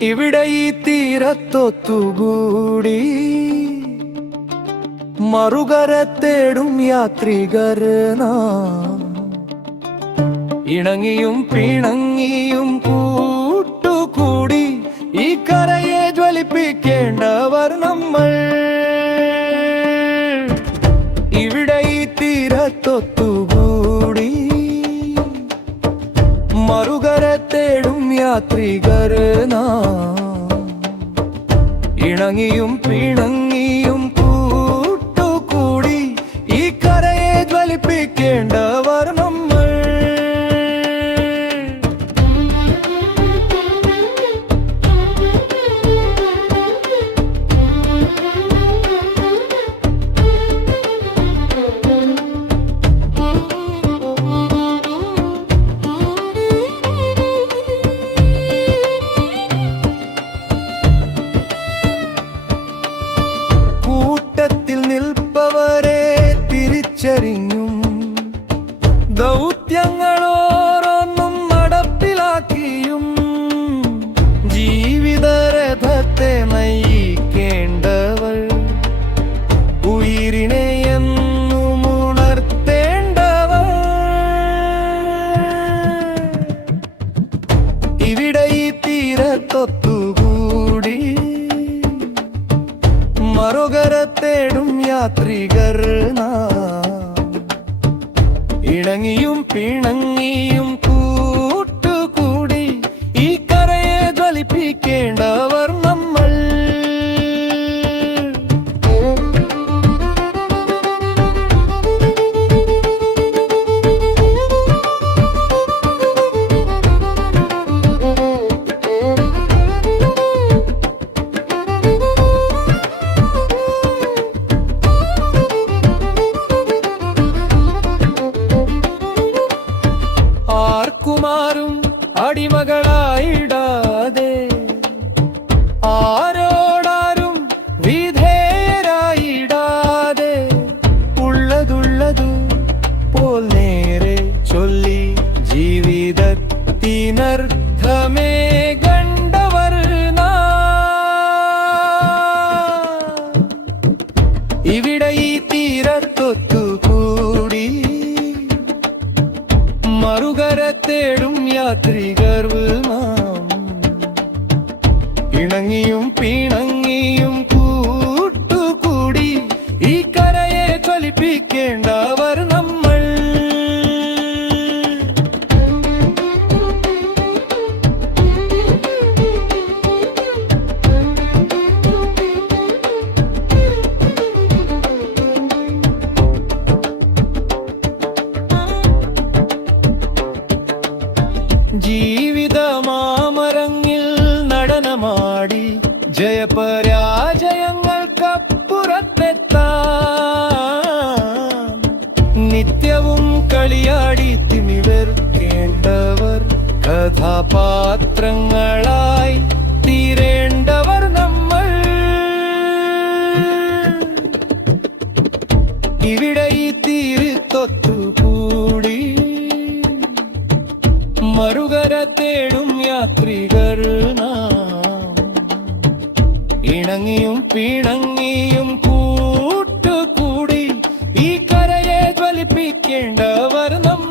ഇവിടെ ഈ തീരത്തൊത്തുകൂടി മറുകര തേടും യാത്രികർ ഇണങ്ങിയും പിണങ്ങിയും കൂട്ടുകൂടി ഈ കരയെ ജ്വലിപ്പിക്കേണ്ടവർ നമ്മൾ. ഇവിടെ ഈ തീരത്തൊത്തുകൂടി യാത്രികർ നാം ഇണങ്ങിയും പിണങ്ങിയും തിരിച്ചറിഞ്ഞും ദൗത്യങ്ങളോരോന്നും നടപ്പിലാക്കിയും ജീവിതരഥത്തെ നയിക്കേണ്ടവൾ ഉയിരിനെ എന്നും ഉണർത്തേണ്ടവൾ. ഇവിടെ ഈ തീരത്തൊത്തുകൂടി മറുകര തേടും യാത്രികർ നാം. ഇണങ്ങിയും പിണങ്ങിയും അടിമകളായിടാതെ ആരോടാരും വിധേയരായിടാതെ ഉള്ളതുള്ളതു പോൽ നേരെ ചൊല്ലി ജീവിതത്തിനർത്ഥമേ കണ്ടവർ നാം. ഇവിടെ ഈ തീരത്തൊത്തുകൂടി മറുകര തേടും യാത്രികർ കഥാപാത്രങ്ങളായി തീരേണ്ടവർ നമ്മൾ. ഇവിടെ ഈ തീരത്തൊത്തുകൂടി മറുകര തേടും യാത്രികർ നാം. ഇണങ്ങിയും പിണങ്ങിയും കൂട്ടുകൂടി ഈ കരയെ ജ്വലിപ്പിക്കേണ്ടവർ നമ്മൾ